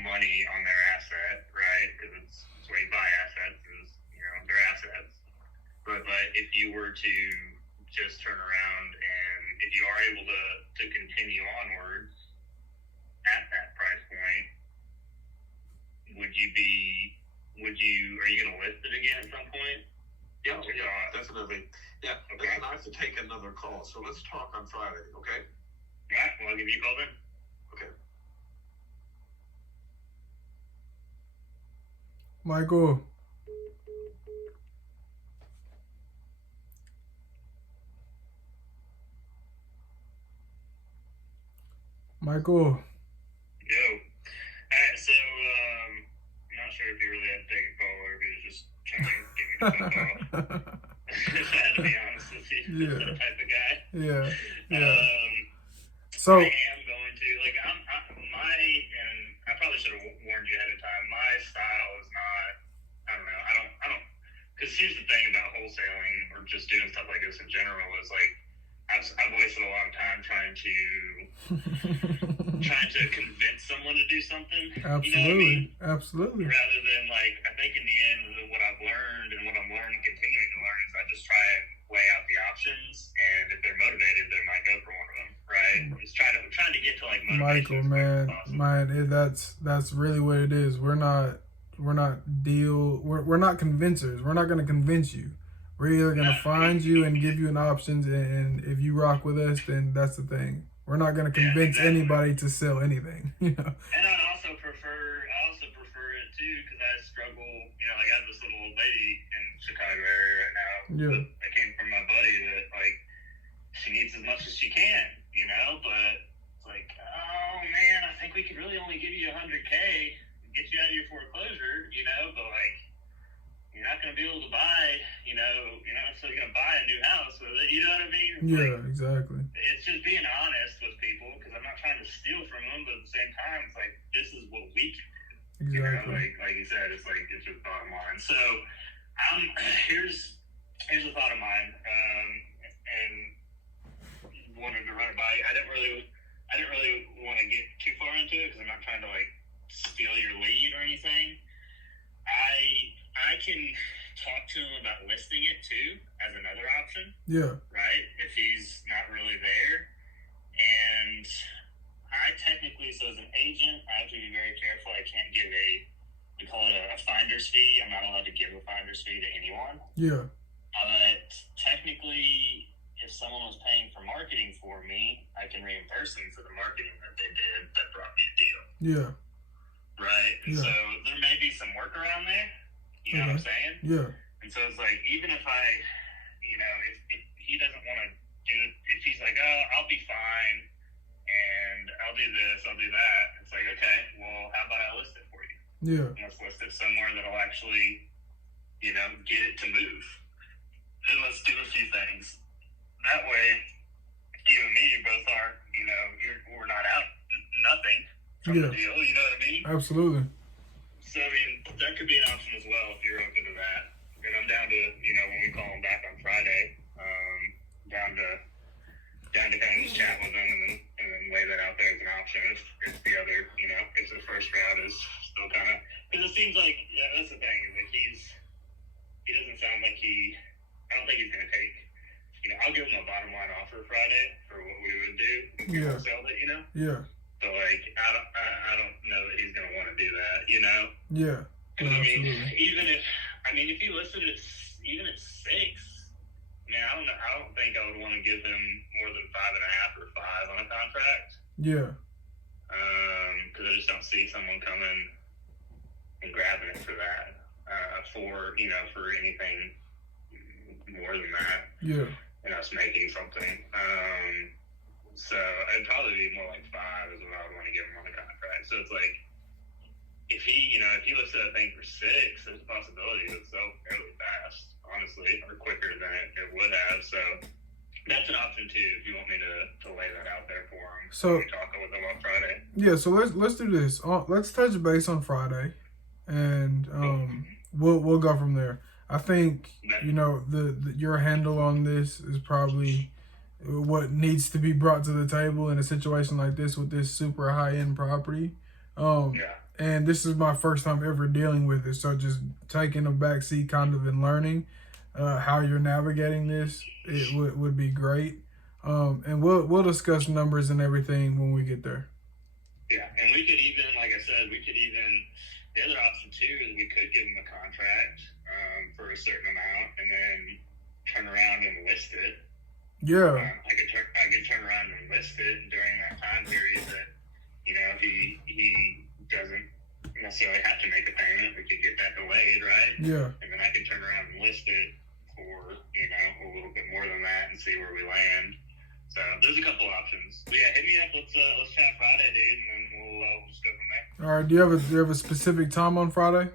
money on their asset, right? Because it's the way you buy assets is, they're assets. But if you were to just turn around and if you are able to continue onwards at that price point, are you going to list it again at some point? Yeah, definitely. Yeah, okay. Listen, I have to take another call, so let's talk on Friday, okay? All right, well, I'll give you a call then. Okay. Michael. Michael. Yo. Alright, so I'm not sure if you really had to take a call or if you was just trying to get me to phone call. I had to be honest with you. Yeah. That type of guy. Yeah. So I am going to and I probably should have warned you ahead of time. My style is not. I don't. Because here's the thing about wholesaling or just doing stuff like this in general is like I've wasted a lot of time trying to convince someone to do something. Absolutely. Absolutely. Rather than I think in the end, what I've learned and what I'm learning, continuing to learn, is I just try and weigh out the options, and if they're motivated, they might go for one of them. Right? Just trying to get to motivation. Michael, that's really what it is. We're not convincers. We're not going to convince you. We're either going to find you and give you an options, and if you rock with us, then that's the thing. We're not going to convince anybody to sell anything, And I'd also prefer it too, because I struggle, I have this little old lady in Chicago area right now that came from my buddy that, she needs as much as she can, but it's oh man, I think we could really only give you $100K and get you out of your foreclosure, but you're not going to be able to buy, you're not necessarily going to buy a new house with it, you know what I mean? It's exactly. It's just being honest with people, because I'm not trying to steal from them, but at the same time, it's this is what we can do. Exactly. Like you said, it's just bottom line. So, here's a thought of mine, and wanted to run it by. I didn't really want to get too far into it, because I'm not trying to steal your lead or anything. I can talk to him about listing it too as another option. Yeah. Right? If he's not really there. And I technically, so as an agent, I have to be very careful. I can't give we call it a finder's fee. I'm not allowed to give a finder's fee to anyone. Yeah. But technically, if someone was paying for marketing for me, I can reimburse them for the marketing that they did that brought me a deal. Yeah. Right? And so there may be some workaround there. You know what I'm saying? Yeah. And so it's if if he doesn't want to do it, if he's I'll be fine and I'll do this, I'll do that, it's okay, well, how about I list it for you? Yeah. And let's list it somewhere that'll actually, get it to move. And let's do a few things. That way, you and me both aren't, we're not out nothing from the deal, you know what I mean? Absolutely. So, that could be an option as well if you're open to that. And I'm down to, when we call him back on Friday, down to kind of just chat with him and then Yeah. So like, I don't know that he's gonna want to do that, you know? Yeah. Because I mean, Absolutely. if he listed it even at 6, man, I don't know. I don't think I would want to give him more than 5.5 or 5 on a contract. Yeah. Because I just don't see someone coming and grabbing it for that. For anything more than that. Yeah. And us making something. So it'd probably be more like 5 is what I would want to give him on the contract. So it's like, if he listed that thing for 6, there's a possibility it would sell fairly fast, honestly, or quicker than it would have. So that's an option too, if you want me to lay that out there for him. So we talk with him on Friday. Yeah, so let's do this. Let's touch base on Friday, and we'll go from there. I think your handle on this is probably what needs to be brought to the table in a situation like this with this super high end property. And this is my first time ever dealing with it, so just taking a back seat kind of and learning how you're navigating this, it would be great. And we'll discuss numbers and everything when we get there. Yeah, and we could even, like I said, the other option too is we could give him a contract for a certain amount and then turn around and list it. Yeah. I could turn around and list it, and during that time period that he doesn't necessarily have to make a payment. We could get that delayed, right? Yeah. And then I can turn around and list it for a little bit more than that and see where we land. So there's a couple options. But yeah, hit me up. Let's chat Friday, dude, and then we'll just go from there. All right. Do you have a specific time on Friday?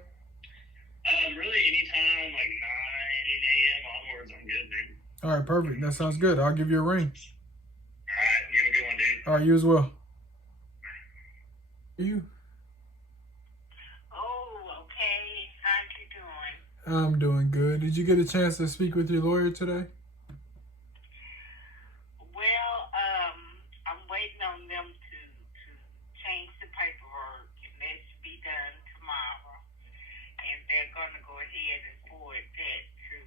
Really, anytime like 9, 8 a.m. onwards, I'm good, dude. All right. Perfect. That sounds good. I'll give you a ring. All right, you have a good one, dude. All right. You as well. You. Oh, okay. How you doing? I'm doing good. Did you get a chance to speak with your lawyer today? Well, I'm waiting on them to change the paperwork, and that should be done tomorrow. And they're going to go ahead and forward that to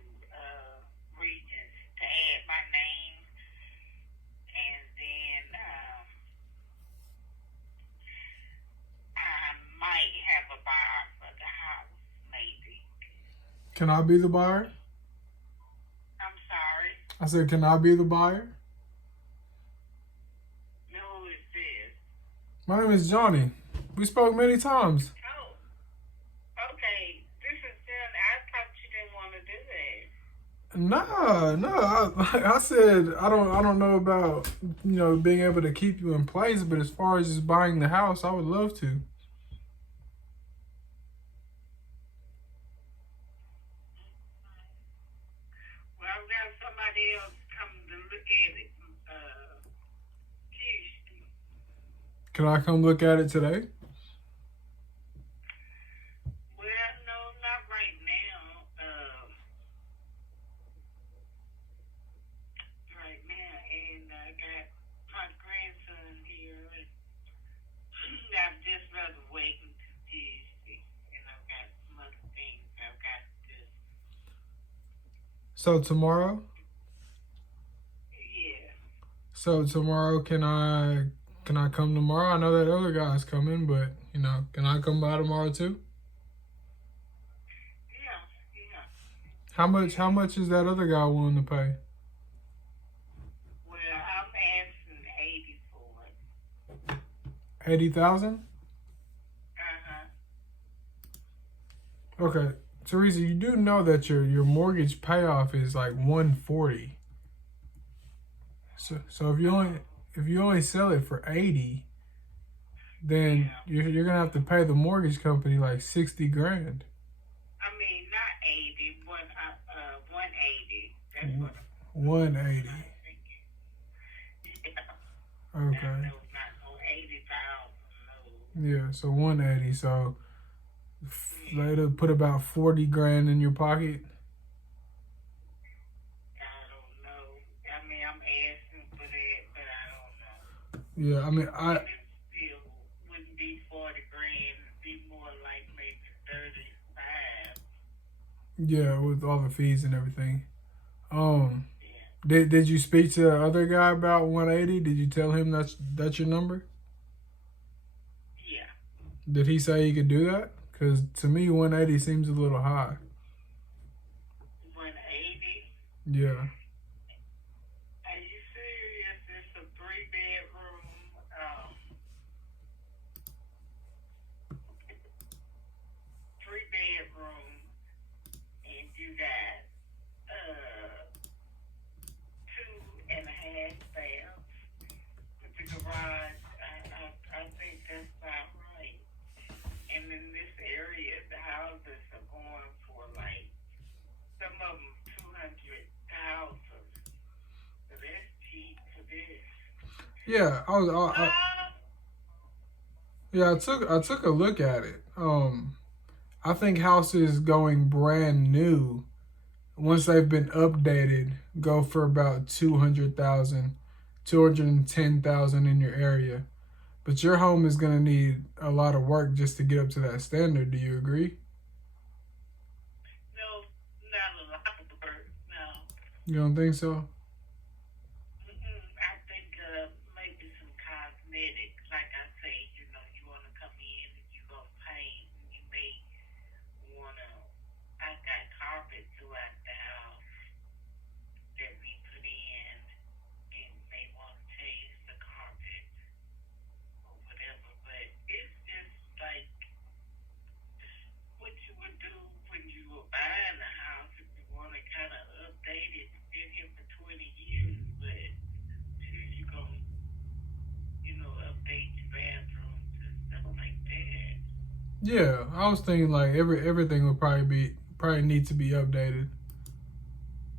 Regents to add my name. And then I might have a buyer for the house, maybe. Can I be the buyer? I'm sorry. I said, can I be the buyer? Who is this? My name is Johnny. We spoke many times. Oh, okay. This is Jen. I thought you didn't want to do that. No. I said I don't know about being able to keep you in place, but as far as just buying the house, I would love to. Well, I've got somebody else coming to look at it Tuesday. Can I come look at it today? Well, no, not right now. Right now, and I got my grandson here, and I'd just rather wait until Tuesday. And I've got some other things I've got to do. So tomorrow? Yeah. So tomorrow, can I come tomorrow? I know that other guy's coming, but can I come by tomorrow too? Yeah. How much is that other guy willing to pay? Well, I'm asking 80 for it. 80,000? Okay, Teresa, you do know that your mortgage payoff is like 140. So if you only sell it for 80, then you're gonna have to pay the mortgage company like 60 grand. I mean, not 80, 180. That's what 180. I'm Okay. not no 80,000. No. Yeah, so 180. So later put about 40 grand in your pocket. I don't know. I mean, I'm asking for that, but I don't know. Yeah, I mean It still wouldn't be 40 grand. It'd be more like maybe 35. yeah, with all the fees and everything. Did you speak to the other guy about 180? Did you tell him that's your number? Did he say he could do that? Because to me, 180 seems a little high. 180. Yeah. Are you serious? It's a 3-bedroom. 3-bedroom, and you got 2.5 baths with the garage. I think that's about right. And in this area, the houses are going for like some of them 200,000. So that's cheap for this. Yeah, I took a look at it. I think houses going brand new, once they've been updated, go for about 200,000, 210,000 in your area. But your home is gonna need a lot of work just to get up to that standard. Do you agree? No, not a lot of work. No. You don't think so? I think maybe some cosmetics. Like I say, you want to come in and you gonna paint, and you may wanna. I got carpet throughout the house that we put in, and may want to change the carpet or whatever. But it's just like what you would do when you were buying a house if you want to kind of update it. It's been here for 20 years, but you gonna, update your bathrooms and stuff like that. Yeah, I was thinking like everything would probably need to be updated.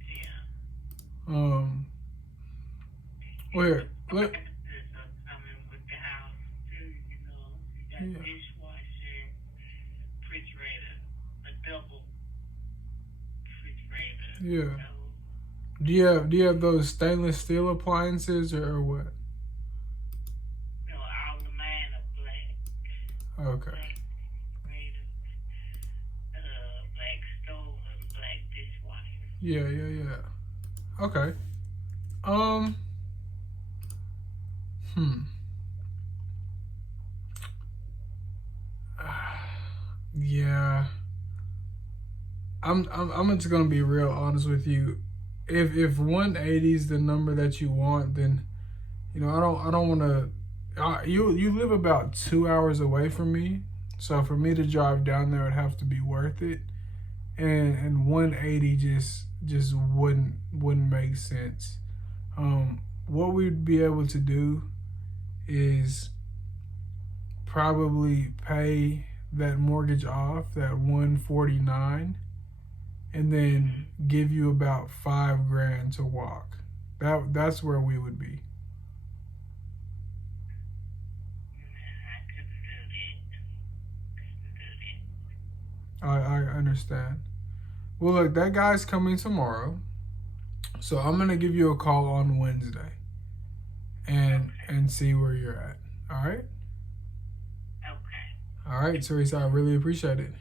Yeah. Where? Appliances are coming with the house too. You got dishwasher, refrigerator, a double refrigerator. Yeah. So, Do you have those stainless steel appliances or what? all of mine are black. Okay. Black refrigerator, black stove, and black dishwasher. Yeah. Okay. Yeah. I'm just gonna be real honest with you. If 180 is the number that you want, then I don't want to. You live about 2 hours away from me, so for me to drive down there would have to be worth it, and 180 just wouldn't make sense. What we'd be able to do is probably pay that mortgage off, that 149, and then give you about $5,000 to walk. That's where we would be. I understand. Well, look, that guy's coming tomorrow, so I'm gonna give you a call on Wednesday, and see where you're at. All right. Okay. All right, Teresa. I really appreciate it.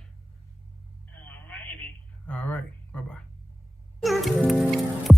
Alrighty. All right. Bye bye.